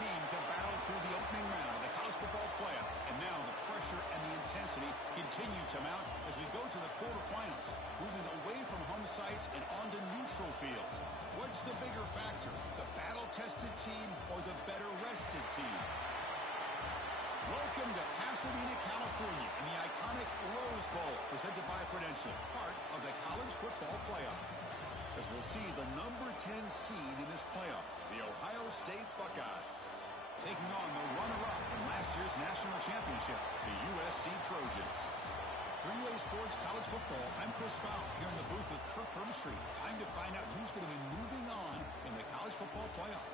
teams have battled through the opening round of the college football playoff, and now the pressure and the intensity continue to mount as we go to the quarterfinals, moving away from home sites and onto neutral fields. What's the bigger factor, the battle-tested team or the better-rested team? Welcome to Pasadena, California, in the iconic Rose Bowl, presented by Prudential, part of the college football playoff. As we'll see the number 10 seed in this playoff, the Ohio State Buckeyes, taking on the runner-up from last year's national championship, the USC Trojans. For EA Sports College Football, I'm Chris Fowl, here in the booth with Kirk Herbstreit. Time to find out who's going to be moving on in the college football playoff.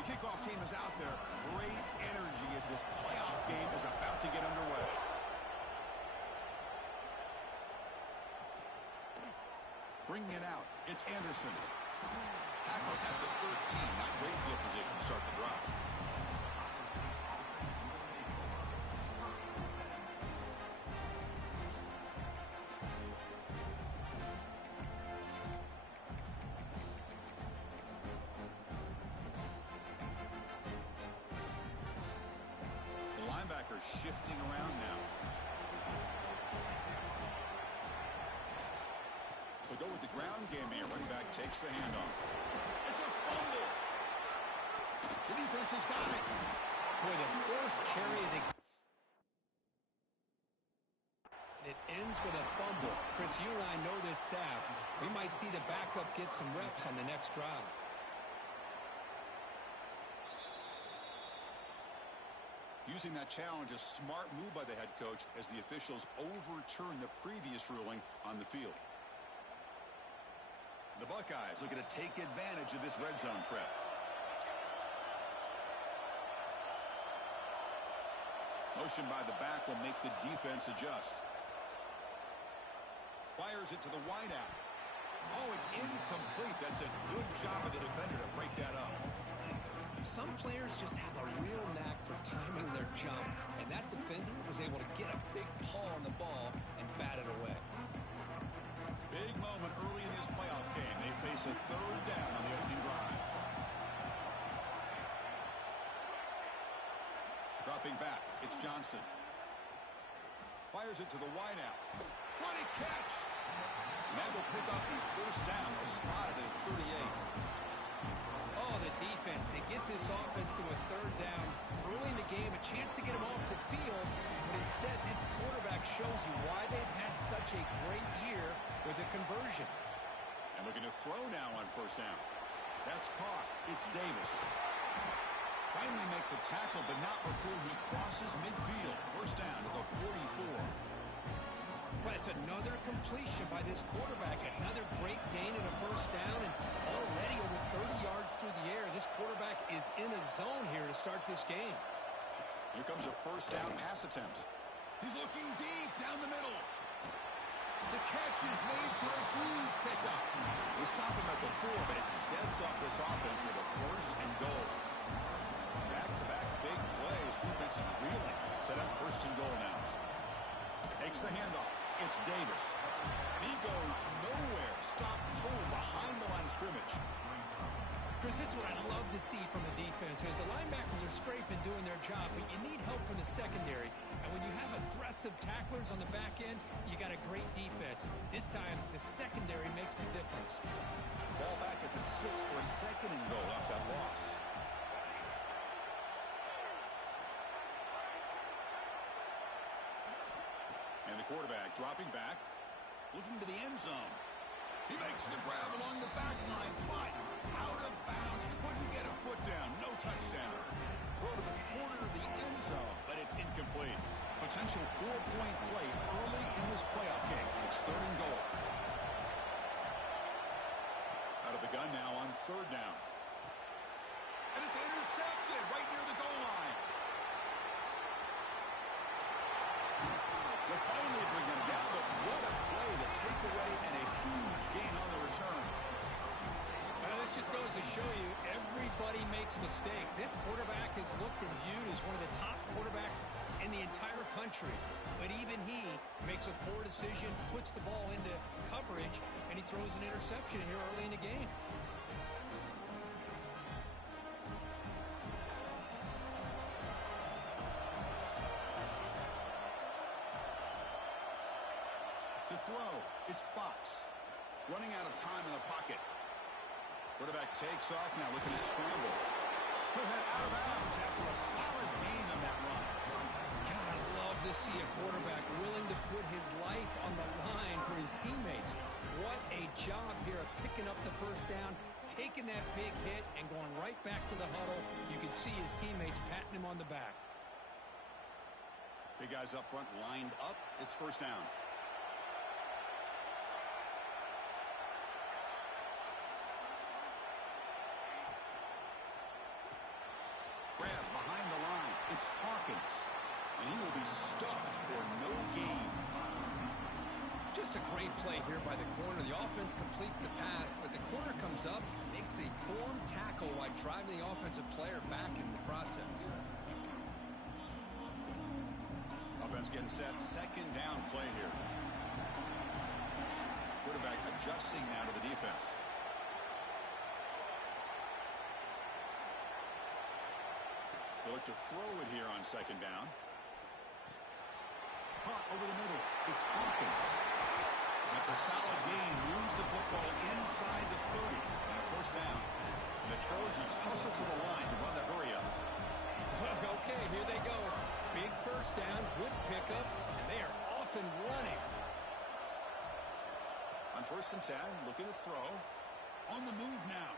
The kickoff team is out there. Great energy as this playoff game is about to get underway. Bringing it out, it's Anderson. Tackled at the 13. Not great field position to start the drive. Linebacker shifting around now. We'll go with the ground game here. Running back takes the handoff. It's a fumble. The defense has got it. Boy, the first carry of it ends with a fumble. Chris, you and I know this staff. We might see the backup get some reps on the next drive. Using that challenge, a smart move by the head coach as the officials overturn the previous ruling on the field. The Buckeyes looking to take advantage of this red zone trap. Motion by the back will make the defense adjust. Fires it to the wideout. Oh, it's incomplete. That's a good job of the defender to break that up. Some players just have a real knack for timing their jump, and that defender was able to get a big paw on the ball and bat it away. Big moment early in this playoff game. They face a third down on the opening drive. Dropping back, it's Johnson. Fires it to the wideout. What a catch! And that will pick up the first down, a spot at 38. Oh, the defense. They get this offense to a third down early in the game, a chance to get them off the field, but instead this quarterback shows you why they've had such a great year with a conversion. And looking to throw now on first down. That's caught. It's Davis. Finally make the tackle, but not before he crosses midfield. First down to the 44. But it's another completion by this quarterback. Another great gain and a first down, and already over 30 yards through the air. This quarterback is in a zone here to start this game. Here comes a first down pass attempt. He's looking deep down the middle. The catch is made for a huge pickup. They stop him at the 4, but it sets up this offense with a first and goal. Back-to-back big plays. Defense is reeling. Set up first and goal now. Takes the handoff. It's Davis. He goes nowhere. Stop cold behind the line of scrimmage. Chris, this is what I love to see from the defense. As the linebackers are scraping, doing their job, but you need help from the secondary. And when you have aggressive tacklers on the back end, you got a great defense. This time, the secondary makes the difference. Ball back at the 6 for a second and goal off that loss. And the quarterback dropping back, looking to the end zone. He makes the grab along the back line, but out of bounds. Couldn't get a foot down. No touchdown. Throw to the corner of the end zone, but it's incomplete. Potential 4-point play early in this playoff game. It's third and goal. Out of the gun now on third down. And it's intercepted right near the goal line. makes mistakes. This quarterback is looked and viewed as one of the top quarterbacks in the entire country. But even he makes a poor decision, puts the ball into coverage, and he throws an interception here early in the game. To throw, it's Fox. Running out of time in the pocket. Quarterback takes off now, looking to scramble. He'll head out of bounds after a solid gain on that run. God, I love to see a quarterback willing to put his life on the line for his teammates. What a job here of picking up the first down, taking that big hit, and going right back to the huddle. You can see his teammates patting him on the back. Big guys up front lined up. It's first down. Grab behind the line. It's Hawkins. And he will be stuffed for no gain. Just a great play here by the corner. The offense completes the pass, but the corner comes up, makes a formed tackle while driving the offensive player back in the process. Offense getting set. Second down play here. Quarterback adjusting now to the defense. They'll look to throw it here on second down. Hot over the middle. It's Hawkins. That's a solid gain. Moves the football inside the 30. And a first down. And the Trojans hustle to the line to run the hurry up. Okay, here they go. Big first down, good pickup, and they are off and running. On first and 10, looking to throw. On the move now.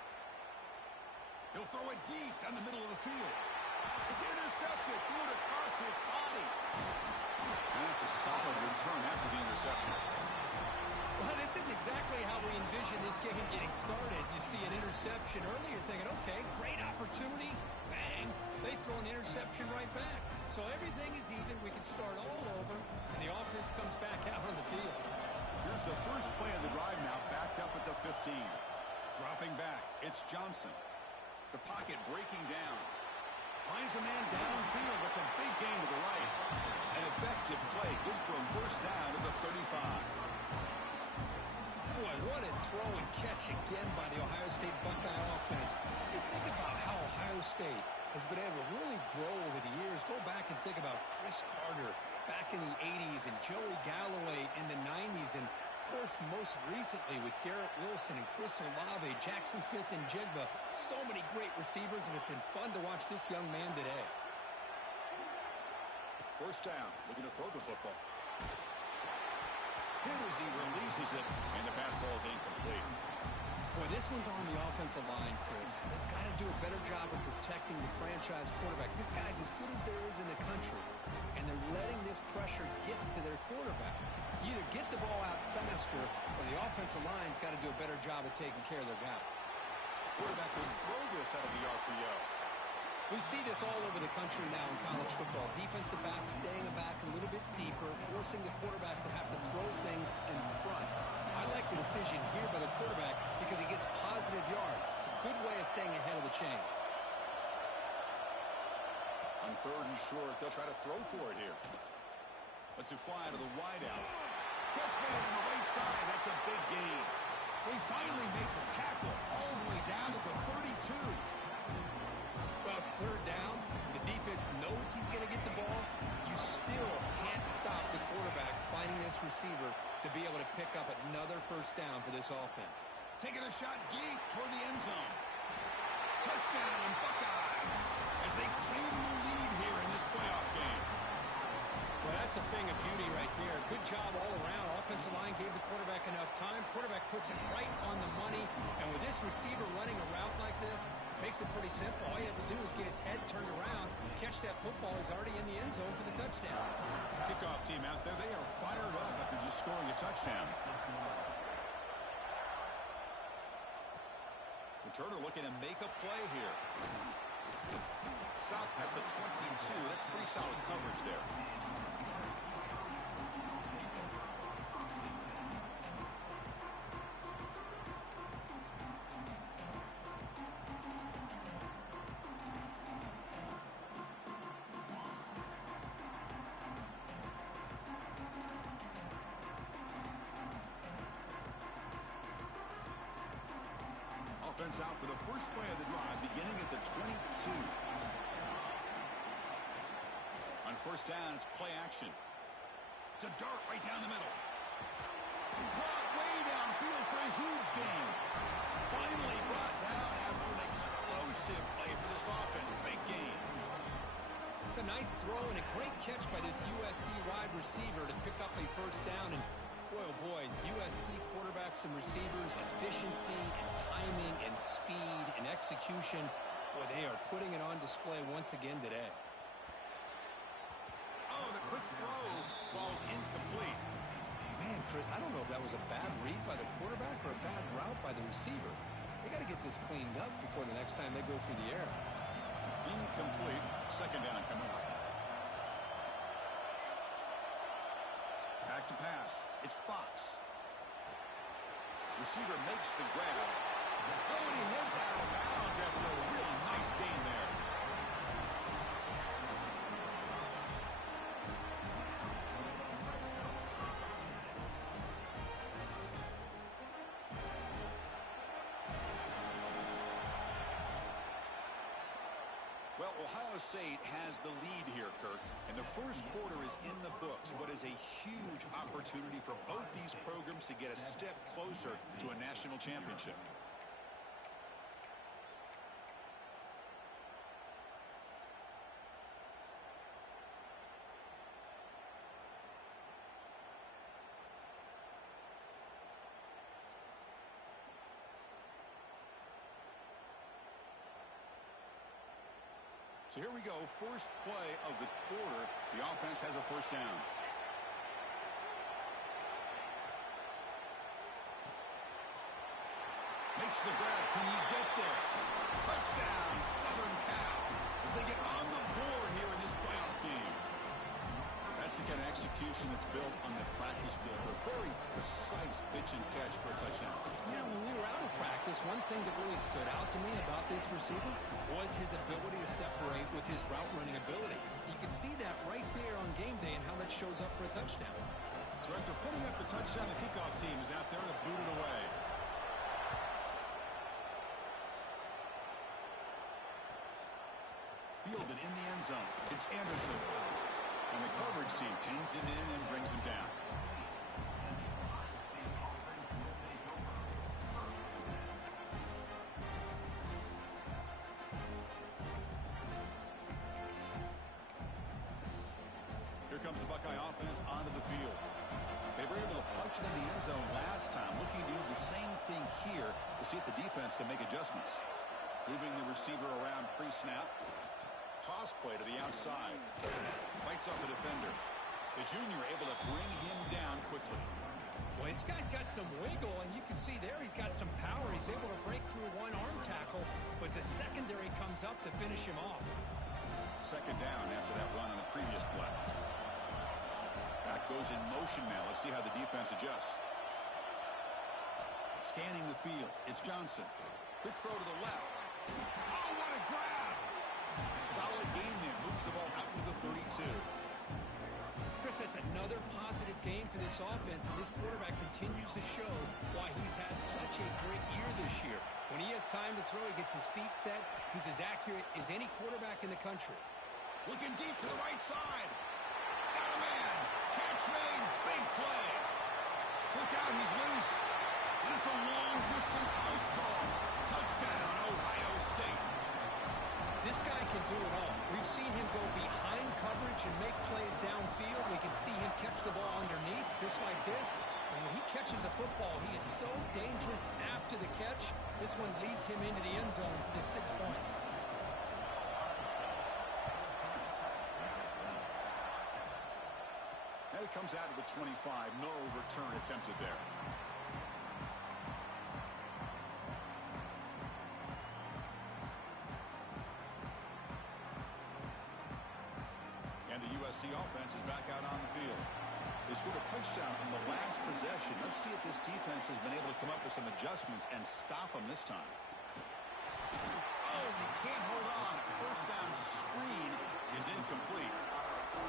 He'll throw it deep down the middle of the field. It's intercepted. Threw it across his body. And that's a solid return after the interception. Well, this isn't exactly how we envision this game getting started. You see an interception early, you're thinking, okay, great opportunity. Bang. They throw an interception right back. So everything is even. We can start all over, and the offense comes back out on the field. Here's the first play of the drive now, backed up at the 15. Dropping back, it's Johnson. The pocket breaking down. Finds a man downfield. That's a big gain to the right. An effective play. Good for him. First down to the 35. Boy, what a throw and catch again by the Ohio State Buckeye offense. You think about how Ohio State has been able to really grow over the years. Go back and think about Chris Carter back in the 80s and Joey Galloway in the 90s. And, of course, most recently with Garrett Wilson and Chris Olave, Jackson Smith and Jigba. So many great receivers, and it's been fun to watch this young man today. First down, looking to throw the football. Hit as he releases it, and the pass ball is incomplete. Boy, this one's on the offensive line, Chris. They've got to do a better job of protecting the franchise quarterback. This guy's as good as there is in the country, and they're letting this pressure get to their quarterback. You either get the ball out faster, or the offensive line's got to do a better job of taking care of their guy. Quarterback will throw this out of the RPO. We see this all over the country now in college football. Defensive backs staying back a little bit deeper, forcing the quarterback to have to throw things in front. I like the decision here by the quarterback because he gets positive yards. It's a good way of staying ahead of the chains. On third and short, they'll try to throw for it here. Let's it fly to the wideout. Catch made on the right side. That's a big gain. They finally make the tackle all the way down to the 32. Well, it's third down. The defense knows he's going to get the ball. You still can't stop the quarterback finding this receiver to be able to pick up another first down for this offense. Taking a shot deep toward the end zone. Touchdown, Buckeyes, as they claim the lead here in this playoff game. Well, that's a thing of beauty right there. Good job all around. Offensive line gave the quarterback enough time. Quarterback puts it right on the money. And with this receiver running a route like this, makes it pretty simple. All you have to do is get his head turned around, catch that football. He's already in the end zone for the touchdown. Kickoff team out there. They are fired up after just scoring a touchdown. Returner looking to make a play here. Stop at the 22. That's pretty solid coverage there. offense out for the first play of the drive, beginning at the 22. On first down, it's play action. It's a dart right down the middle. Brought way downfield for a huge gain. Finally brought down after an explosive play for this offense. Big gain. It's a nice throw and a great catch by this USC wide receiver to pick up a first down. And boy, oh boy, USC quarterbacks and receivers, efficiency and timing and speed and execution. Boy, they are putting it on display once again today. Oh, the quick throw falls incomplete. Man, Chris, I don't know if that was a bad read by the quarterback or a bad route by the receiver. They got to get this cleaned up before the next time they go through the air. Incomplete. Second down coming up. Back to pass. It's Fox. Receiver makes the grab. Oh, and he heads out of bounds after a really nice gain there. Well, Ohio State has the lead here, Kirk, and the first quarter is in the books. What is a huge opportunity for both these programs to get a step closer to a national championship. So here we go, first play of the quarter. The offense has a first down. Makes the grab. Can you get there? Touchdown, Southern Cal, as they get on the board here in this playoff game. That's the kind of execution that's built on the practice field. A very precise pitch and catch for a touchdown. Yeah, when we were out of practice, one thing that really stood out to me about this receiver was his ability to separate with his route running ability. You can see that right there on game day and how that shows up for a touchdown. So after putting up a touchdown, the kickoff team is out there to boot it away. Fielded in the end zone. It's Anderson. And the coverage team pins him in and brings him down. Here comes the Buckeye offense onto the field. They were able to punch it in the end zone last time, looking to do the same thing here to see if the defense can make adjustments. Moving the receiver around pre-snap. Toss play to the outside. Fights off the defender. The junior able to bring him down quickly. Well, this guy's got some wiggle, and you can see there he's got some power. He's able to break through one arm tackle, but the secondary comes up to finish him off. Second down after that run on the previous play. Back goes in motion now. Let's see how the defense adjusts. Scanning the field. It's Johnson. Quick throw to the left. Oh, what a grab! Solid gain there. Moves the ball out to the 32. Chris, that's another positive game for this offense, and this quarterback continues to show why he's had such a great year this year. When he has time to throw, he gets his feet set. He's as accurate as any quarterback in the country. Looking deep to the right side. Got a man. Catch made. Big play. Look out, he's loose. And it's a long-distance house call. Touchdown, Ohio State. This guy can do it all. We've seen him go behind coverage and make plays downfield. We can see him catch the ball underneath, just like this. And when he catches a football, he is so dangerous after the catch. This one leads him into the end zone for the 6 points. And it comes out to the 25. No return attempted there. The USC offense is back out on the field. They scored a touchdown in the last possession. Let's see if this defense has been able to come up with some adjustments and stop them this time. Oh, he can't hold on. First down screen is incomplete.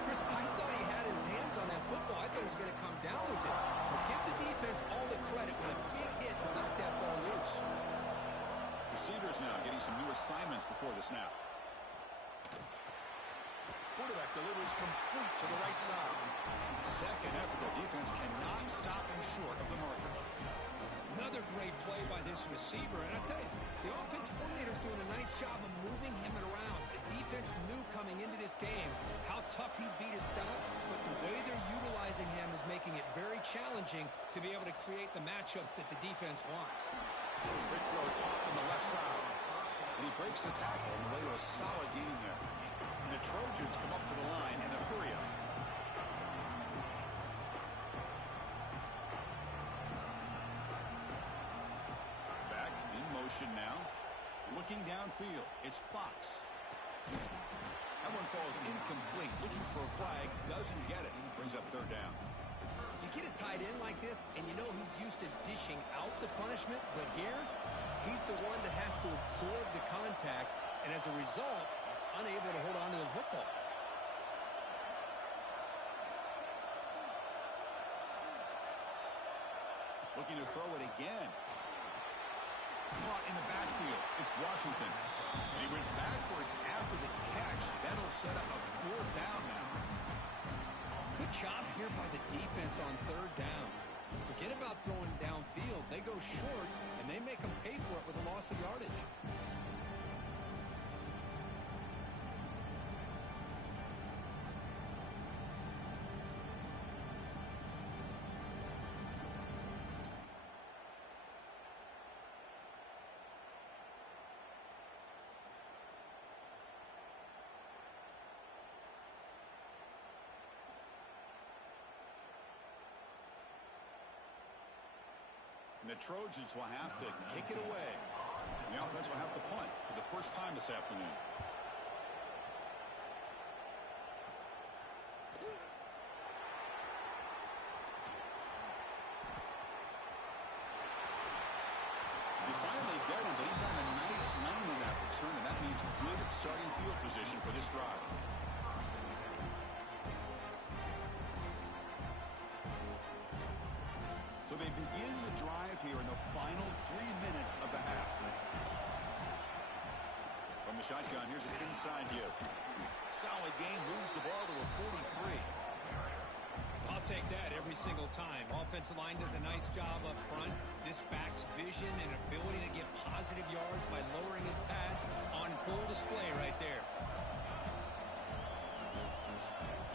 Chris, I thought he had his hands on that football. I thought he was going to come down with it. But give the defense all the credit with a big hit to knock that ball loose. assignments before the snap. Quarterback delivers complete to the right side. Second effort, the defense cannot stop him short of the marker. Another great play by this receiver. And I tell you, the offensive coordinator is doing a nice job of moving him around. The defense knew coming into this game how tough he'd be to stop, but the way they're utilizing him is making it very challenging to be able to create the matchups that the defense wants. Big throw caught on the left side. And he breaks the tackle on the way to a solid gain there. And the Trojans come up to the line in a hurry up. Back in motion now. Looking downfield. It's Fox. That one falls incomplete. Looking for a flag. Doesn't get it. Brings up third down. You get a tight end like this, and you know he's used to dishing out the punishment, but here, he's the one that has to absorb the contact, and as a result, he's unable to hold on to the football. Looking to throw it again. Caught in the backfield. It's Washington. And he went backwards after the catch. That'll set up a fourth down now. Good job here by the defense on third down. Forget about throwing downfield. They go short, and they make them pay for it with a loss of yardage. And the Trojans will have to kick it away. And the offense will have to punt for the first time this afternoon. You finally get him, but he found a nice line on that return, and that means good starting field position for this drive. So they begin the drive here in the final 3 minutes of the half. From the shotgun, here's an inside give. Solid game, moves the ball to a 43. I'll take that every single time. Offensive line does a nice job up front. This back's vision and ability to get positive yards by lowering his pads on full display right there.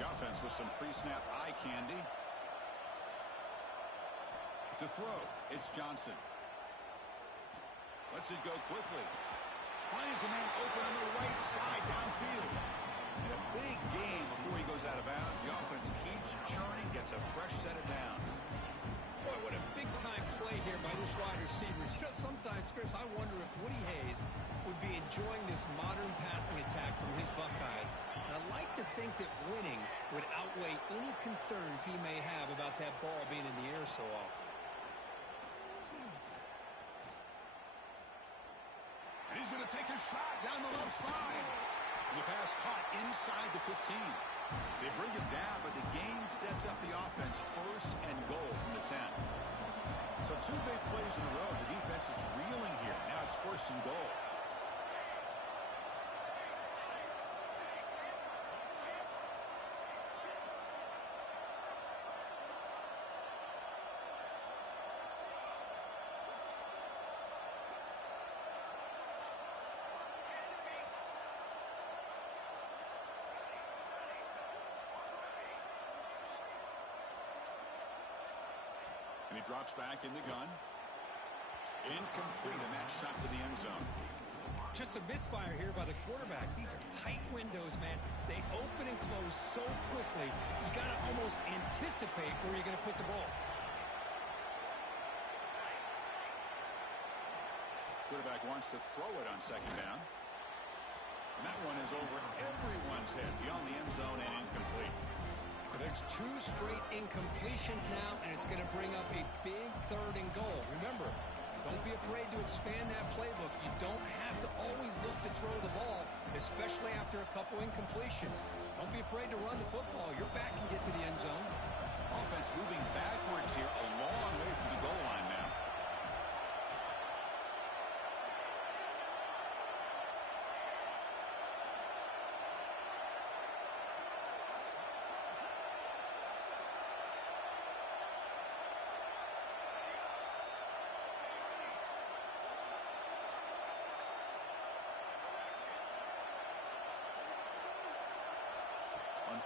The offense with some pre-snap eye candy. To throw, it's Johnson. Lets it go quickly. Finds a man open on the right side downfield. And a big game before he goes out of bounds. The offense keeps churning, gets a fresh set of downs. Boy, what a big-time play here by this wide receivers. You know, sometimes, Chris, I wonder if Woody Hayes would be enjoying this modern passing attack from his Buckeyes. And I like to think that winning would outweigh any concerns he may have about that ball being in the air so often. And he's going to take a shot down the left side. And the pass caught inside the 15. They bring it down, but the game sets up the offense first and goal from the 10. So two big plays in a row. The defense is reeling here. Now it's first and goal. And he drops back in the gun. Incomplete, and that shot to the end zone. Just a misfire here by the quarterback. These are tight windows, man. They open and close so quickly. You got to almost anticipate where you're going to put the ball. Quarterback wants to throw it on second down. And that one is over everyone's head beyond the end zone and incomplete. There's two straight incompletions now, and it's going to bring up a big third and goal. Remember, don't be afraid to expand that playbook. You don't have to always look to throw the ball, especially after a couple incompletions. Don't be afraid to run the football. Your back can get to the end zone. Offense moving backwards here, a long way from the goal line now.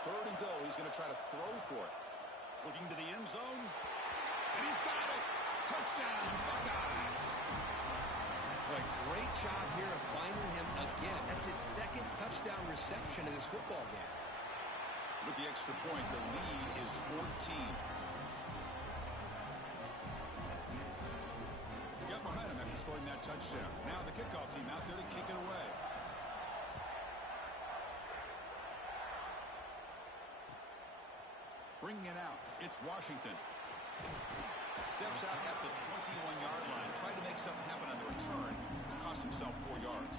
3rd and goal. He's going to try to throw for it. Looking to the end zone. And he's got it. Touchdown, Buckeyes. A great job here of finding him again. That's his 2nd touchdown reception in this football game. With the extra point, the lead is 14. Got momentum after scoring that touchdown. Now the kickoff team out there to kick it away. Bringing it out, it's Washington. Steps out at the 21-yard line. Tried to make something happen on the return. Cost himself 4 yards.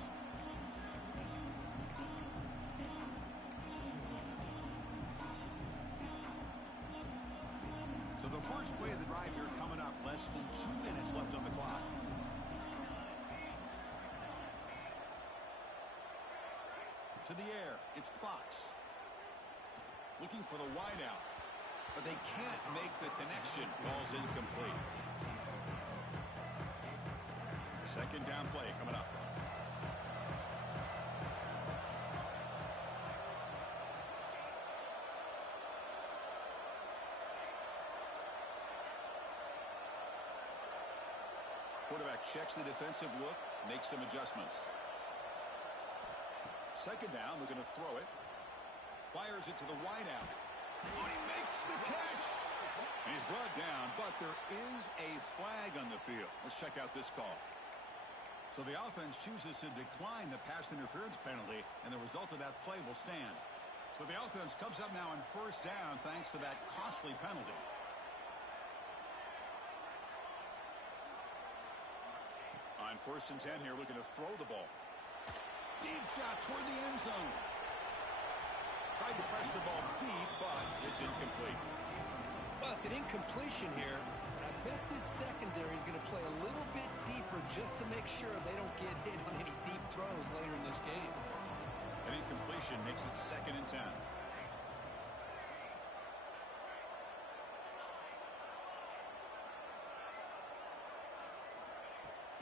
So the first play of the drive here coming up. Less than 2 minutes left on the clock. To the air, it's Fox. Looking for the wideout. But they can't make the connection. Ball's incomplete. 2nd down play coming up. Quarterback checks the defensive look, makes some adjustments. 2nd down, we're going to throw it. Fires it to the wideout. Oh, he makes the catch. And he's brought down, but there is a flag on the field. Let's check out this call. So the offense chooses to decline the pass interference penalty, and the result of that play will stand. So the offense comes up now on 1st down thanks to that costly penalty. On 1st and 10 here, looking to throw the ball. Deep shot toward the end zone. Tried to press the ball deep, but it's incomplete. Well, it's an incompletion here, but I bet this secondary is going to play a little bit deeper just to make sure they don't get hit on any deep throws later in this game. An incompletion makes it 2nd and 10.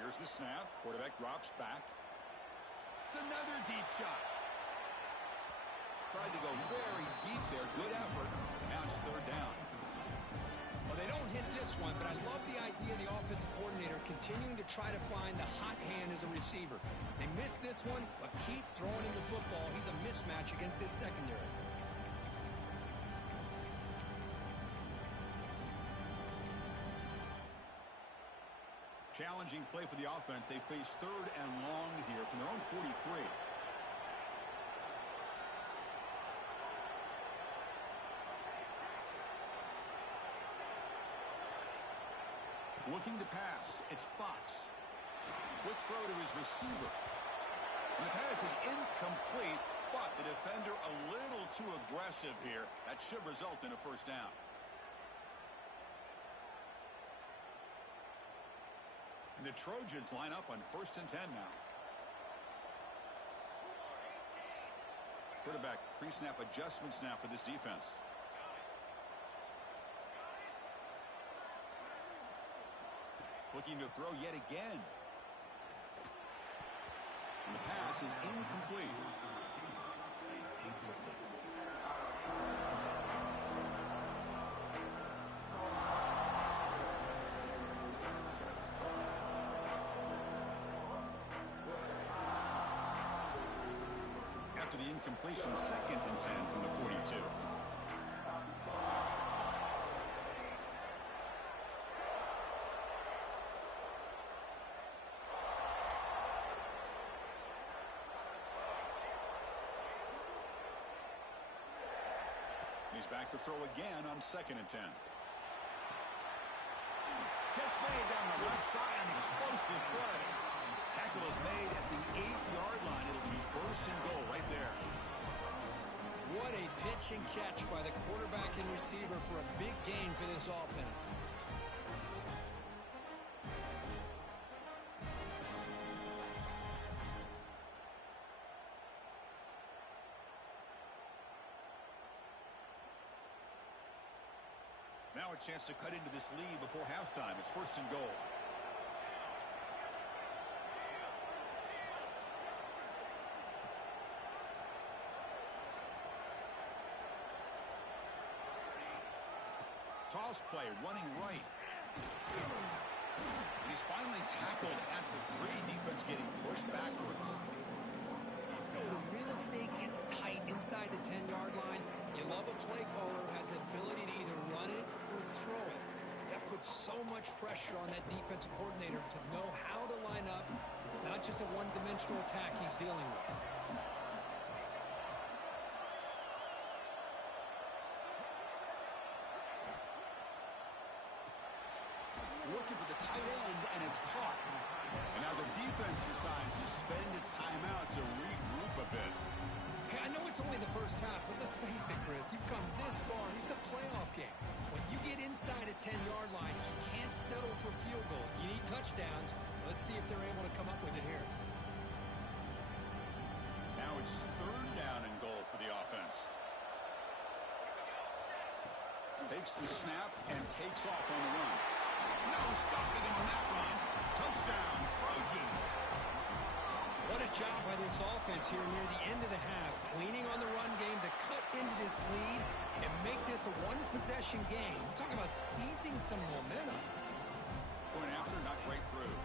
Here's the snap. Quarterback drops back. It's another deep shot. Tried to go very deep there. Good effort. Now it's 3rd down. Well, they don't hit this one, but I love the idea of the offensive coordinator continuing to try to find the hot hand as a receiver. They missed this one, but keep throwing him the football. He's a mismatch against this secondary. Challenging play for the offense. They face 3rd and long here from their own 43. Looking to pass. It's Fox. Quick throw to his receiver. And the pass is incomplete, but the defender a little too aggressive here. That should result in a 1st down. And the Trojans line up on 1st and 10 now. Quarterback pre-snap adjustments now for this defense. Looking to throw yet again. And the pass is incomplete. After the incompletion, 2nd and 10 from the 42. He's back to throw again on 2nd and 10. Catch made down the left side, an explosive play. Tackle is made at the 8-yard line. It'll be 1st and goal right there. What a pitch and catch by the quarterback and receiver for a big gain for this offense. Now a chance to cut into this lead before halftime. It's 1st and goal. Cross play running right. And he's finally tackled at the 3. Defense getting pushed backwards. The real estate gets tight inside the 10-yard line. You love a play caller who has the ability to either run it or throw it. That puts so much pressure on that defensive coordinator to know how to line up. It's not just a one-dimensional attack he's dealing with. Looking for the tight end, and it's caught. And now the defense decides to spend a timeout to regroup a bit. Hey, I know it's only the first half, but let's face it, Chris. You've come this far. It's a playoff game. When you get inside a 10-yard line, you can't settle for field goals. You need touchdowns. Let's see if they're able to come up with it here. Now it's 3rd down and goal for the offense. Takes the snap and takes off on the run. No stopping him on that run. Touchdown, Trojans. What a job by this offense here near the end of the half. Leaning on the run game to cut into this lead and make this a one-possession game. We're talking about seizing some momentum. Point after, not right through.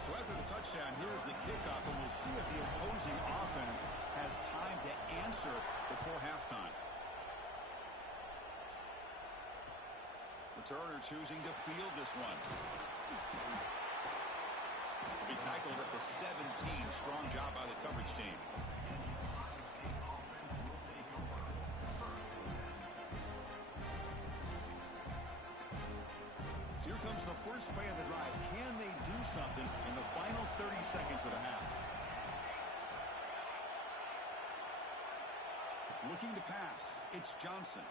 So after the touchdown, here's the kickoff, and we'll see if the opposing offense has time to answer before halftime. Returner choosing to field this one. Will be tackled at the 17. Strong job by the coverage team. Here comes the first play of the drive. Can they do something in the final 30 seconds of the half? Looking to pass. It's Johnson.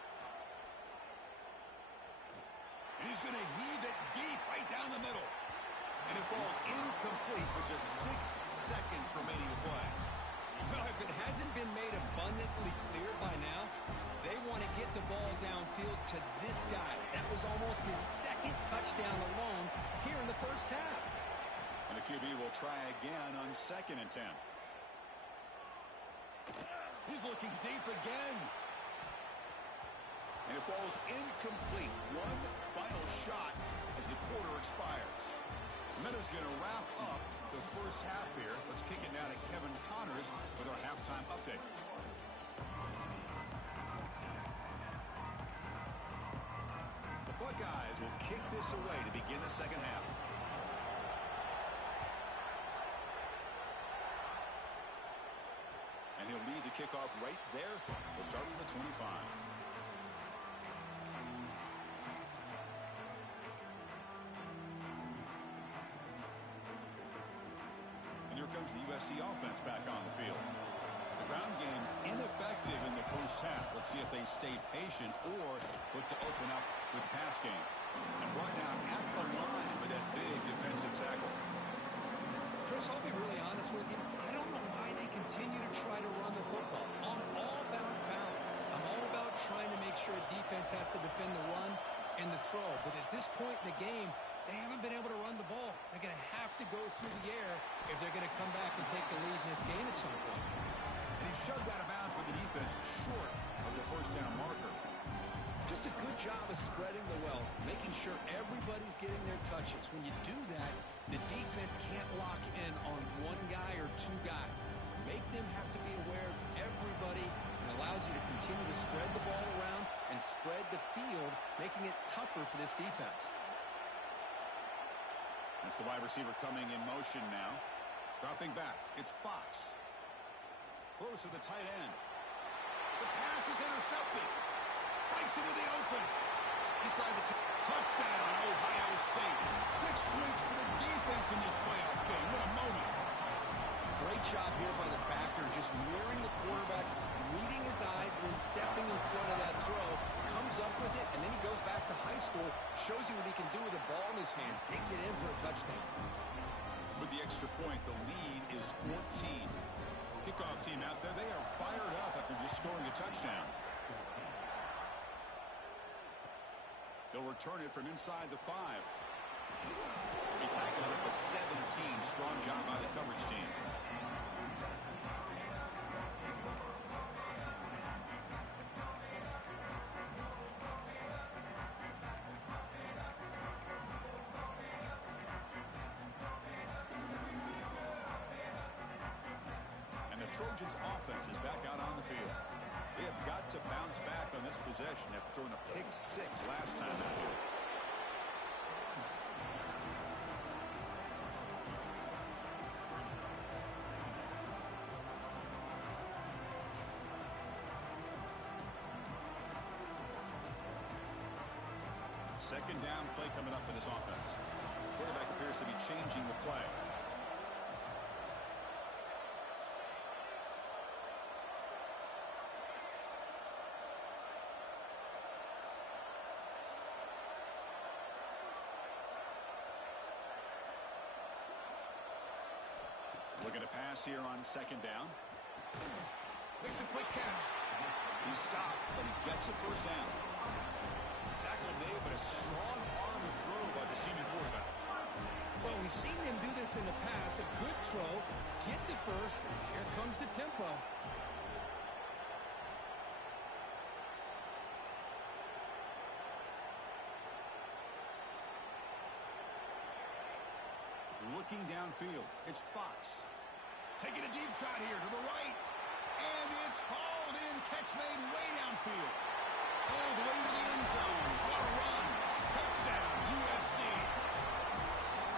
And he's going to heave it deep right down the middle. And it falls incomplete with just 6 seconds remaining to play. Well, if it hasn't been made abundantly clear by now, they want to get the ball downfield to this guy. That was almost his 2nd touchdown alone here in the first half. And the QB will try again on 2nd and 10. He's looking deep again. And it falls incomplete. One final shot as the quarter expires. Meadows going to wrap up the first half here. Let's kick it down to Kevin Connors with our halftime update. The Buckeyes will kick this away to begin the second half. And he'll lead the kickoff right there. We'll start with the 25. Comes the USC offense back on the field. The ground game ineffective in the first half. Let's see if they stay patient or look to open up with the pass game. And brought down at the line with that big defensive tackle. Chris, I'll be really honest with you. I don't know why they continue to try to run the football. I'm all about balance. I'm all about trying to make sure a defense has to defend the run and the throw. But at this point in the game, they haven't been able to run the ball. They're going to have to go through the air if they're going to come back and take the lead in this game at some point. And he shoved out of bounds with the defense short of the first down marker. Just a good job of spreading the wealth, making sure everybody's getting their touches. When you do that, the defense can't lock in on one guy or 2 guys. Make them have to be aware of everybody and allows you to continue to spread the ball around and spread the field, making it tougher for this defense. That's the wide receiver coming in motion now. Dropping back. It's Fox. Close to the tight end. The pass is intercepted. Breaks into the open. Inside the touchdown, Ohio State. 6 points for the defense in this playoff game. What a moment. Great job here by the backer, just mirroring the quarterback, reading his eyes, and then stepping in front of that throw. Comes up with it, and then he goes back to high school, shows you what he can do with the ball in his hands, takes it in for a touchdown. With the extra point, the lead is 14. Kickoff team out there, they are fired up after just scoring a touchdown. They'll return it from inside the 5. He tackled it at the 17. Strong job by the coverage team. Trojans offense is back out on the field. They have got to bounce back on this possession after throwing a pick 6 last time out here. Second down play coming up for this offense. Quarterback appears to be changing the play. Looking to pass here on second down. Makes a quick catch. He stopped, but he gets a first down. Tackle made, but a strong arm throw by the senior quarterback. Well, we've seen them do this in the past. A good throw, get the first, and here comes the tempo. Looking downfield, it's Fox. Taking a deep shot here to the right. And it's hauled in. Catch made way downfield. All the way to the end zone. What a run. Touchdown, USC.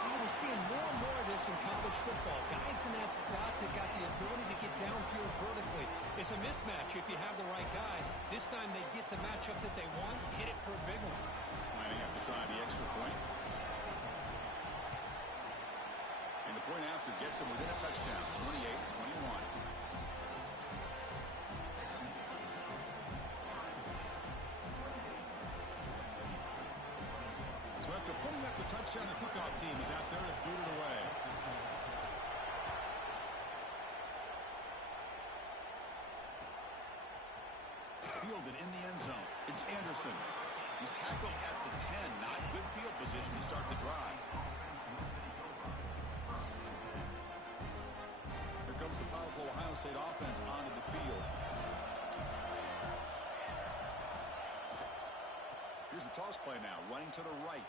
We're seeing more and more of this in college football. Guys in that slot that got the ability to get downfield vertically. It's a mismatch if you have the right guy. This time they get the matchup that they want, hit it for a big one. Might have to try the extra point. And the point after gets them within a touchdown, 28-21. So after putting up the touchdown, the kickoff team is out there to boot it away. Fielded in the end zone. It's Anderson. He's tackled at the 10. Not good field position to start the drive. Here comes the powerful Ohio State offense onto the field. Here's the toss play now, running to the right.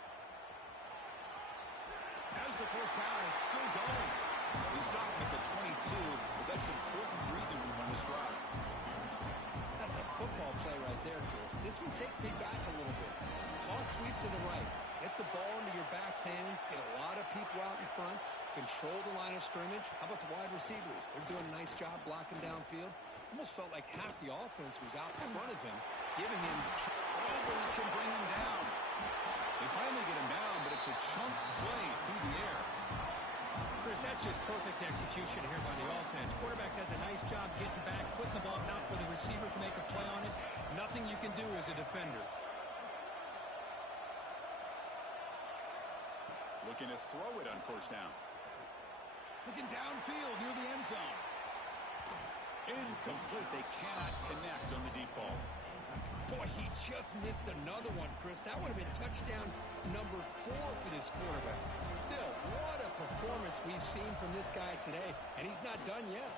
As the first down is still going. He stopped at the 22, but that's important breathing room on this drive. That's a football play right there, Chris. This one takes me back a little bit. Toss sweep to the right. Get the ball into your back's hands. Get a lot of people out in front. Control the line of scrimmage. How about the wide receivers? They're doing a nice job blocking downfield. Almost felt like half the offense was out in front of him, giving him... Rovers can bring him down. They finally get him down, but it's a chunk play through the air. Chris, that's just perfect execution here by the offense. Quarterback does a nice job getting back, putting the ball out where the receiver can make a play on it. Nothing you can do as a defender. Looking to throw it on first down. Looking downfield near the end zone. Incomplete. They cannot connect on the deep ball. Boy, he just missed another one, Chris. That would have been touchdown number 4 for this quarterback. Still, what a performance we've seen from this guy today, and he's not done yet.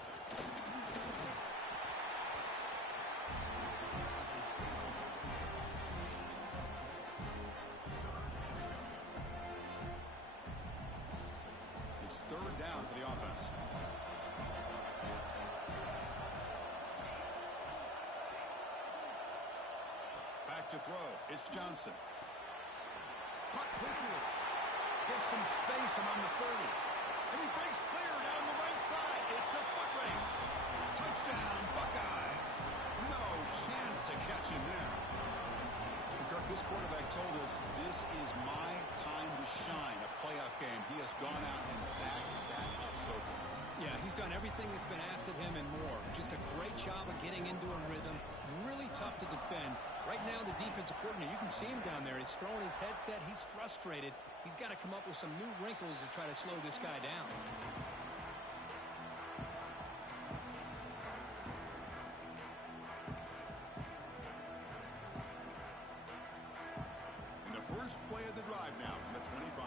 It's third down for the offense. To throw. It's Johnson. Caught quickly. Gets some space among the 30. And he breaks clear down the right side. It's a foot race. Touchdown, Buckeyes. No chance to catch him there. And Kirk, this quarterback told us this is my time to shine. A playoff game. He has gone out and backed that up so far. Yeah, he's done everything that's been asked of him and more. Just a great job of getting into a rhythm. Really tough to defend. Right now, the defensive coordinator, you can see him down there. He's throwing his headset. He's frustrated. He's got to come up with some new wrinkles to try to slow this guy down. And the first play of the drive now from the 25.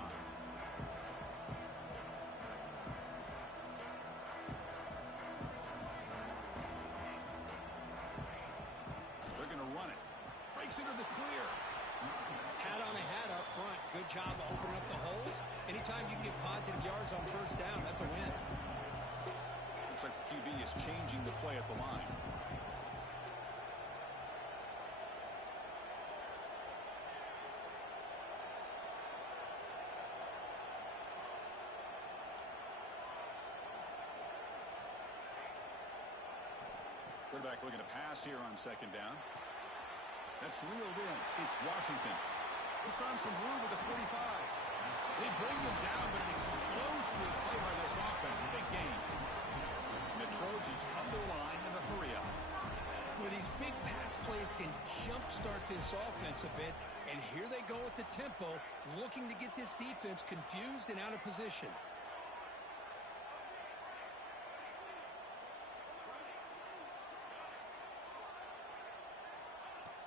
Into the clear. Hat on a hat up front. Good job of opening up the holes. Anytime you get positive yards on first down, that's a win. Looks like the QB is changing the play at the line. Quarterback looking to pass here on second down. That's reeled in. It's Washington. He's found some room at the 45. They bring him down, but an explosive play by this offense. Big game. And the Trojans come to the line in a hurry up. Well, these big pass plays can jumpstart this offense a bit, and here they go at the tempo, looking to get this defense confused and out of position.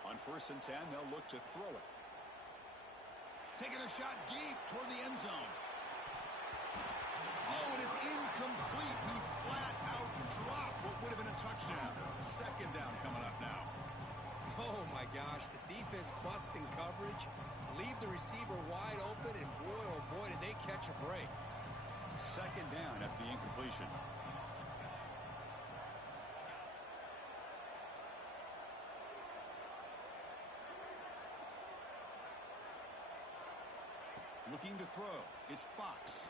On 1st and 10, they'll look to throw it. Taking a shot deep toward the end zone. Oh, and it's incomplete. He flat out dropped what would have been a touchdown. Second down coming up now. Oh, my gosh, the defense busting coverage, leave the receiver wide open, and boy, oh boy, did they catch a break. Second down after the incompletion. Looking to throw. It's Fox.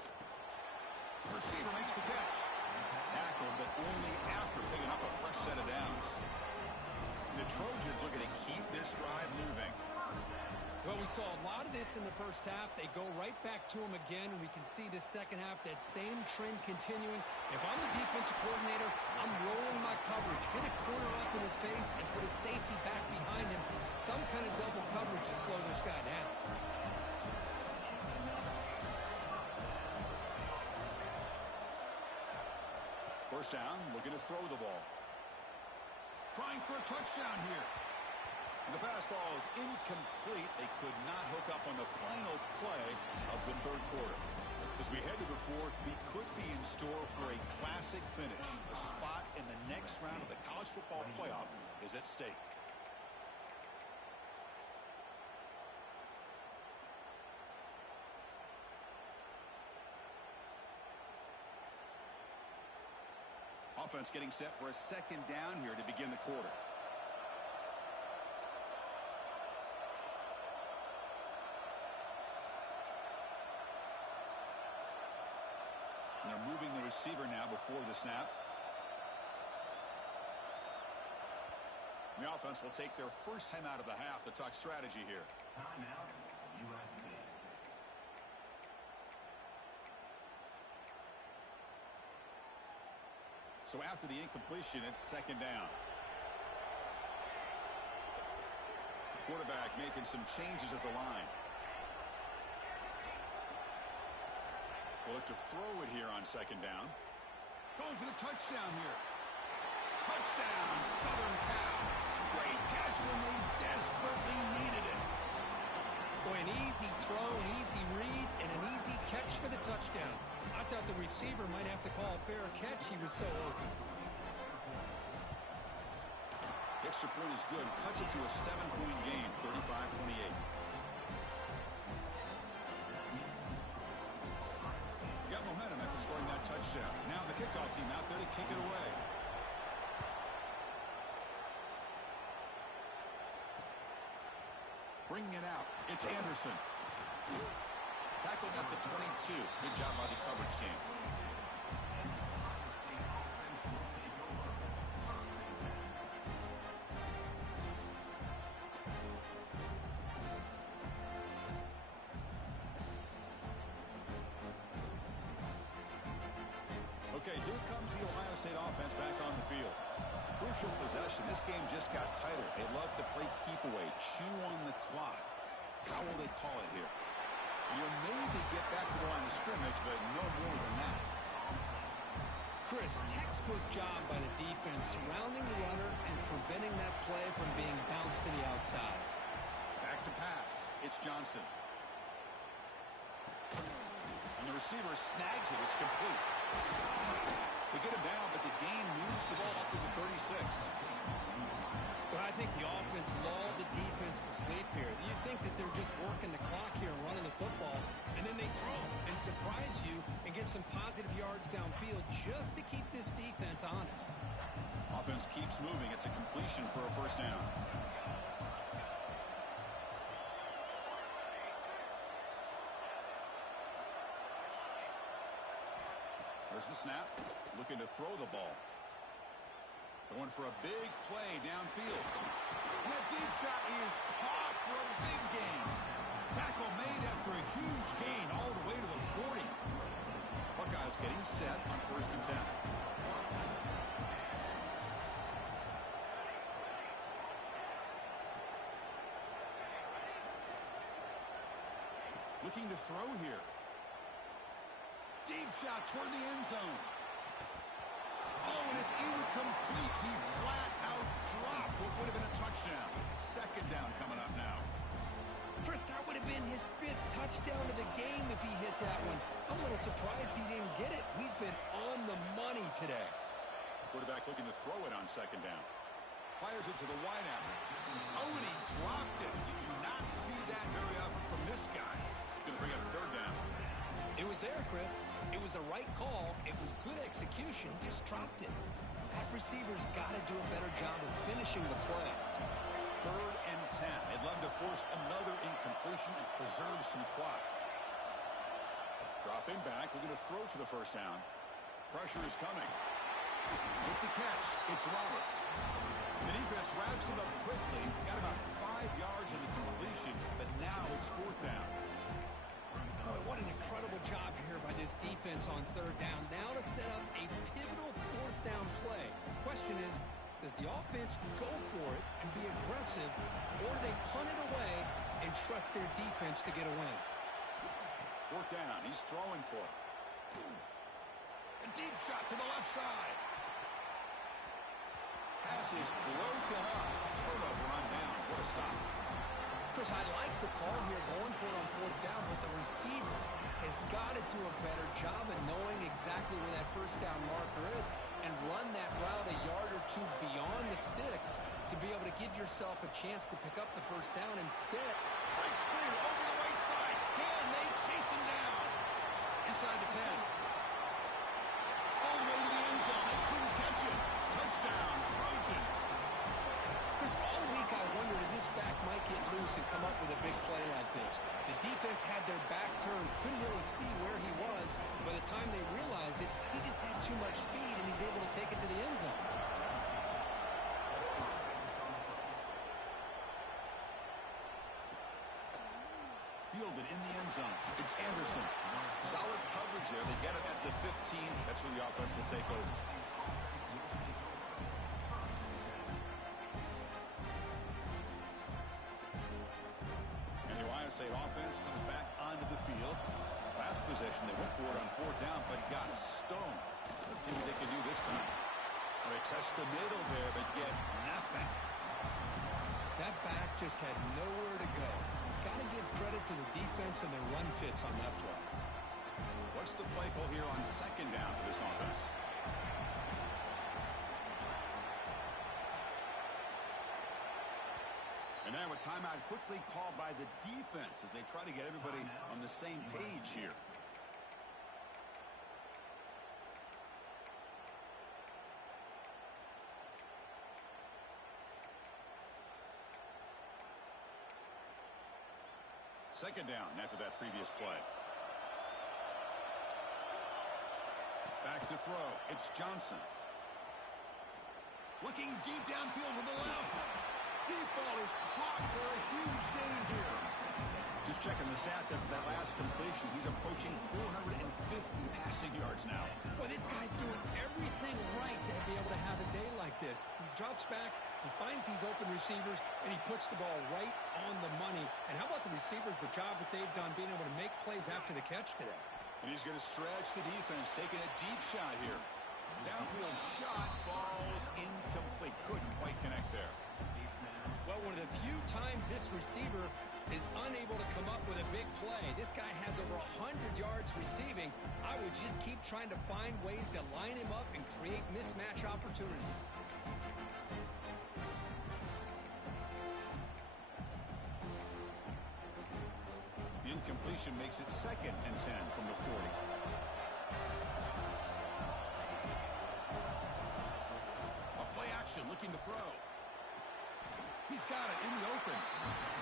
Receiver makes the catch. Tackled, but only after picking up a fresh set of downs. The Trojans looking to keep this drive moving. Well, we saw a lot of this in the first half. They go right back to him again, and we can see the second half, that same trend continuing. If I'm the defensive coordinator, I'm rolling my coverage. Get a corner up in his face and put a safety back behind him. Some kind of double coverage to slow this guy down. First down, looking to throw the ball. Trying for a touchdown here. And the pass ball is incomplete. They could not hook up on the final play of the third quarter. As we head to the fourth, we could be in store for a classic finish. A spot in the next round of the college football playoff is at stake. Offense getting set for a second down here to begin the quarter. And they're moving the receiver now before the snap. And the offense will take their first time out of the half to talk strategy here. Timeout, USC. So after the incompletion, it's second down. Quarterback making some changes at the line. We'll look to throw it here on second down. Going for the touchdown here. Touchdown, Southern Cal. Great catch when they desperately needed it. Boy, an easy throw, an easy read, and an easy catch for the touchdown. I thought the receiver might have to call a fair catch. He was so open. The extra point is good. Cuts it to a 7-point game, 35-28. Got momentum after scoring that touchdown. Now the kickoff team out there to kick it away. Bringing it out. It's Anderson. Tackled at the 22. Good job by the coverage team. Okay, here comes the Ohio State offense back on the field. Crucial possession. This game just got tighter. They love to play keep away, chew on the clock. How will they call it here? You'll maybe get back to the line of scrimmage, but no more than that. Chris, textbook job by the defense, surrounding the runner and preventing that play from being bounced to the outside. Back to pass. It's Johnson. And the receiver snags it. It's complete. They get him down, but the gain moves the ball up to the 36. Well, I think the offense lulled the defense to sleep here. You think that they're just working the clock here and running the football, and then they throw and surprise you and get get some positive yards downfield just to keep this defense honest. Offense keeps moving. It's a completion for a first down. There's the snap. Looking to throw the ball. Going for a big play downfield. That deep shot is caught for a big gain. Tackle made after a huge gain all the way to the 40. Buckeyes getting set on 1st and 10. Looking to throw here. Deep shot toward the end zone. Oh, and it's incomplete. He flat out dropped what would have been a touchdown. 2nd down coming up now. Chris, that would have been his 5th touchdown of the game if he hit that one. I'm a little surprised he didn't get it. He's been on the money today. Quarterback looking to throw it on 2nd down. Fires it to the wideout. Oh, and he dropped it. You do not see that very often from this guy. He's going to bring up 3rd down. It was there, Chris. It was the right call. It was good execution. He just dropped it. That receiver's got to do a better job of finishing the play. 3rd and 10. They'd love to force another incompletion and preserve some clock. Dropping back, looking to throw for the first down. Pressure is coming. With the catch, it's Roberts. The defense wraps him up quickly. Got about 5 yards in the completion, but now it's 4th down. Oh, what an incredible job here by this defense on 3rd down. Now to set up a pivotal 4th down play. Question is, does the offense go for it and be aggressive, or do they punt it away and trust their defense to get a win? 4th down. He's throwing for it. A deep shot to the left side. Pass is broken up. Turnover on down. What a stop. Chris, I like the call here going for it on 4th down, but the receiver has got to do a better job of knowing exactly where that 1st down marker is and run that route a yard or 2 beyond the sticks to be able to give yourself a chance to pick up the 1st down instead. Big screen over the right side. Can they chase him down? Inside the 10. All the way to the end zone. They couldn't catch him. Touchdown, Trojans. Chris, all week I wondered if this back might get loose and come up with a big play like this. The defense had their back turned, couldn't really see where he was. By the time they realized it, he just had too much speed, and he's able to take it to the end zone. Fielded in the end zone. It's Anderson. Solid coverage there. They get it at the 15. That's where the offense will take over. State offense comes back onto the field. Last possession, they went for it on 4th down, but got stoned. Let's see what they can do this time. Well, they test the middle there, but get nothing. That back just had nowhere to go. Got to give credit to the defense and their run fits on that play. What's the play call here on 2nd down for this offense? And now a timeout quickly called by the defense as they try to get everybody on the same page here. Second down after that previous play. Back to throw. It's Johnson. Looking deep downfield with the left. Deep ball is caught for a huge gain here. Just checking the stats after that last completion. He's approaching 450 passing yards now. Boy, this guy's doing everything right to be able to have a day like this. He drops back, he finds these open receivers, and he puts the ball right on the money. And how about the receivers, the job that they've done being able to make plays after the catch today? And he's going to stretch the defense, taking a deep shot here. Downfield shot falls incomplete. Couldn't quite connect there. Well, one of the few times this receiver is unable to come up with a big play. This guy has over 100 yards receiving. I would just keep trying to find ways to line him up and create mismatch opportunities. The incompletion makes it 2nd and 10 from the 40. Motion, looking to throw. He's got it in the open.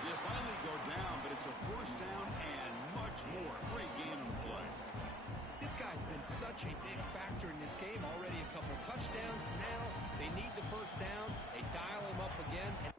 You finally go down, but it's a first down and much more. Great gain on the play. This guy's been such a big factor in this game. Already a couple touchdowns. Now they need the first down. They dial him up again.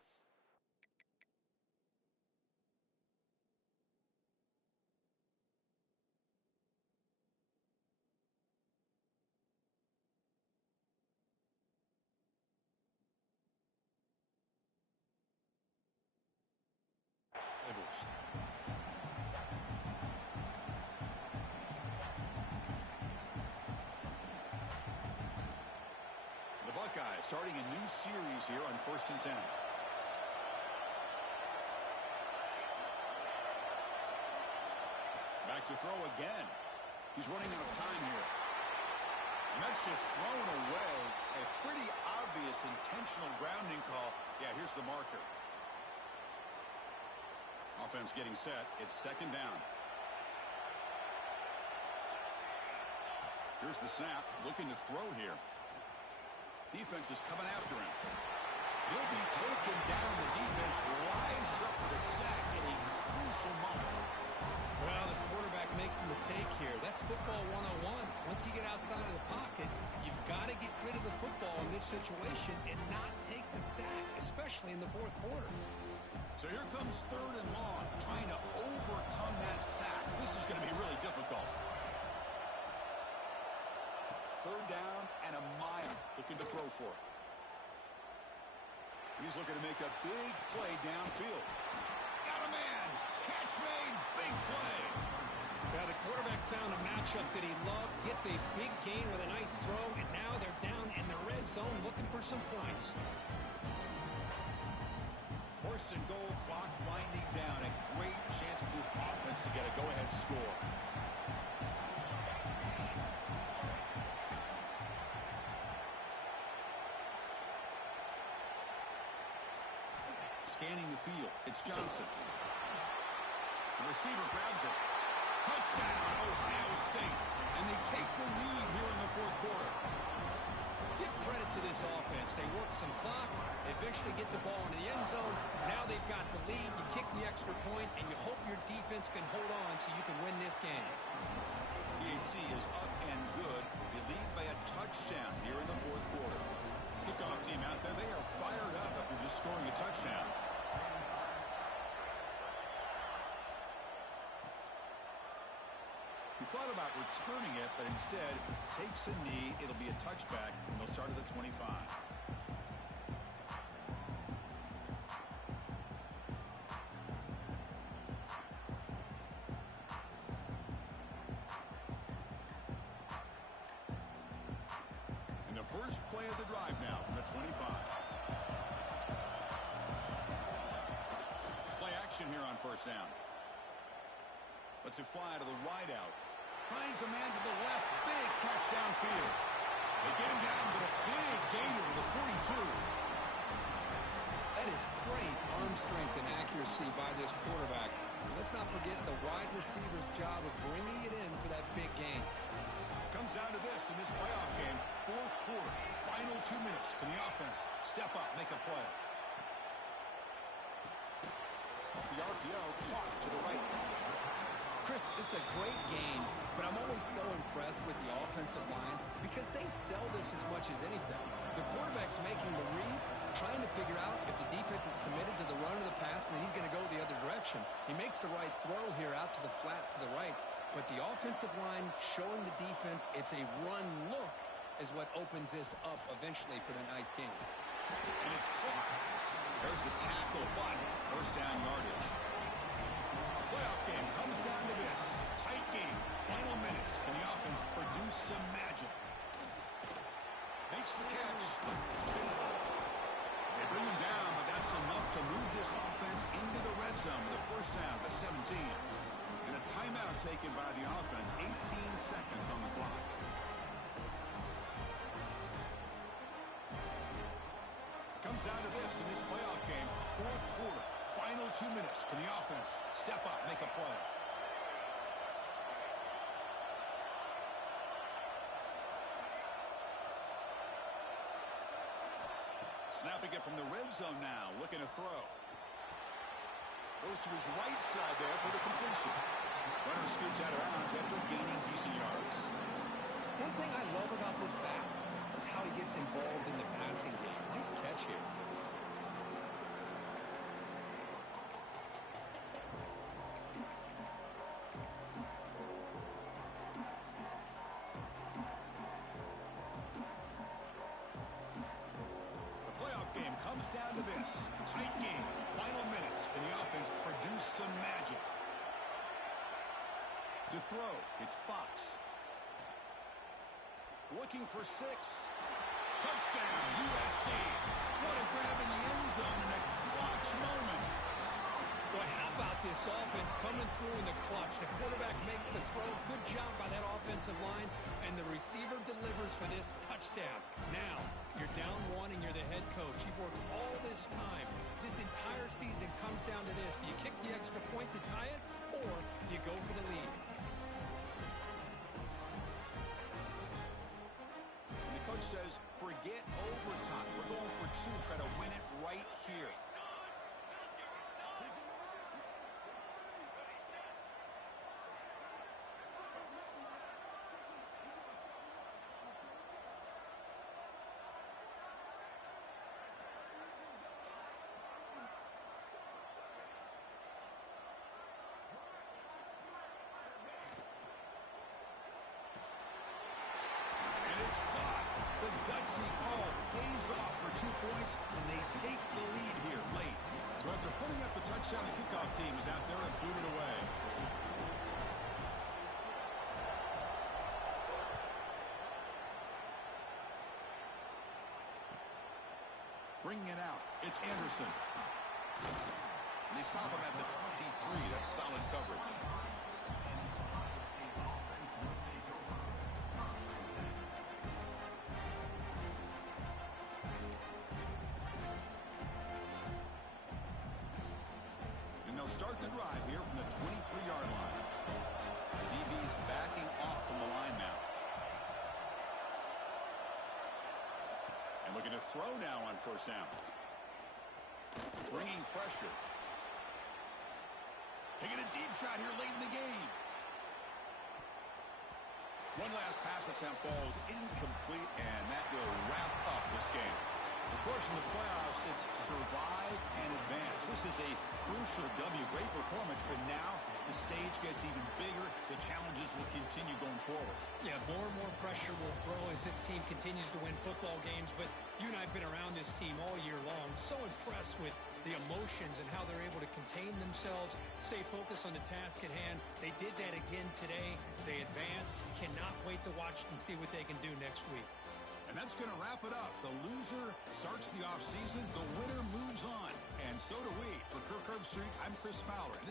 The Buckeyes starting a new series here on 1st and 10. Back to throw again. He's running out of time here. And that's just thrown away. A pretty obvious intentional grounding call. Yeah, here's the marker. Offense getting set. It's 2nd down. Here's the snap. Looking to throw here. Defense is coming after him. He'll be taken down. The defense rises up with a sack in a crucial moment. Well, the quarterback makes a mistake here. That's football 101. Once you get outside of the pocket, you've got to get rid of the football in this situation and not take the sack, especially in the 4th quarter. So here comes 3rd and long, trying to overcome that sack. This is going to be really difficult. 3rd down and a mile, looking to throw for it. And he's looking to make a big play downfield. Got a man. Catch made. Big play. Now the quarterback found a matchup that he loved, gets a big gain with a nice throw, and now they're down in the red zone looking for some points. 1st and goal, clock winding down. A great chance for this offense to get a go-ahead score. Scanning the field. It's Johnson. The receiver grabs it. Touchdown, Ohio State. And they take the lead here in the 4th quarter. Give credit to this offense. They work some clock. They eventually get the ball in the end zone. Now they've got the lead. You kick the extra point, and you hope your defense can hold on so you can win this game. PHC is up and good. They lead by a touchdown here in the 4th quarter. Kickoff team out there. They are fired up after just scoring a touchdown. He thought about returning it, but instead takes a knee. It'll be a touchback, and they'll start at the 25. And the first play of the drive now from the 25. Play action here on 1st down. Lets it fly to the wide out. Finds a man to the left. Big catch downfield. They get him down, but a big gainer to the 42. That is great arm strength and accuracy by this quarterback. Let's not forget the wide receiver's job of bringing it in for that big gain. Comes down to this in this playoff game. 4th quarter. Final 2 minutes. Can the offense step up, make a play? Off the RPO, caught to the right. Chris, this is a great game, but I'm always so impressed with the offensive line because they sell this as much as anything. The quarterback's making the read, trying to figure out if the defense is committed to the run or the pass, and then he's going to go the other direction. He makes the right throw here out to the flat to the right, but the offensive line showing the defense it's a run look is what opens this up eventually for the nice game. And it's caught. There's the tackle, but 1st down yardage. Playoff game comes down to this. Tight game. Final minutes. Can the offense produce some magic? Makes the catch. They bring him down, but that's enough to move this offense into the red zone with a 1st down to 17. And a timeout taken by the offense. 18 seconds on the clock. Comes down to this in this playoff game. 4th quarter. Final 2 minutes. Can the offense step up, make a play? it from the red zone now, looking to throw. Goes to his right side there for the completion. Runner scoots out of bounds after gaining decent yards. One thing I love about this back is how he gets involved in the passing game. Nice catch here. The playoff game comes down to this. Tight game. Final minutes, and the offense produced some magic. To throw, it's Fox. Looking for 6. Touchdown, USC. What a grab in the end zone in a clutch moment. Boy, how about this offense coming through in the clutch? The quarterback makes the throw. Good job by that offensive line. And the receiver delivers for this touchdown. Now, you're down 1 and you're the head coach. You've worked all this time. This entire season comes down to this. Do you kick the extra point to tie it, or do you go for the lead? And the coach says, forget overtime. We're going for 2, try to win it right here. It's caught. The gutsy call pays off for 2 points, and they take the lead here late. So after putting up a touchdown, the kickoff team is out there and booted away. Bringing it out, it's Anderson. And they stop him at the 23. That's solid coverage. Start the drive here from the 23-yard line. DB's backing off from the line now. And looking to throw now on first down. Bringing pressure. Taking a deep shot here late in the game. One last pass at St. Paul's incomplete, and that will wrap up this game. Of course, in the playoffs, it's survive and advance. This is a crucial W. Great performance, but now the stage gets even bigger. The challenges will continue going forward. Yeah, more and more pressure will grow as this team continues to win football games. But you and I have been around this team all year long. So impressed with the emotions and how they're able to contain themselves, stay focused on the task at hand. They did that again today. They advance. Cannot wait to watch and see what they can do next week. And that's going to wrap it up. The loser starts the offseason. The winner moves on. And so do we. For Kirk Herbstreit, I'm Chris Fowler.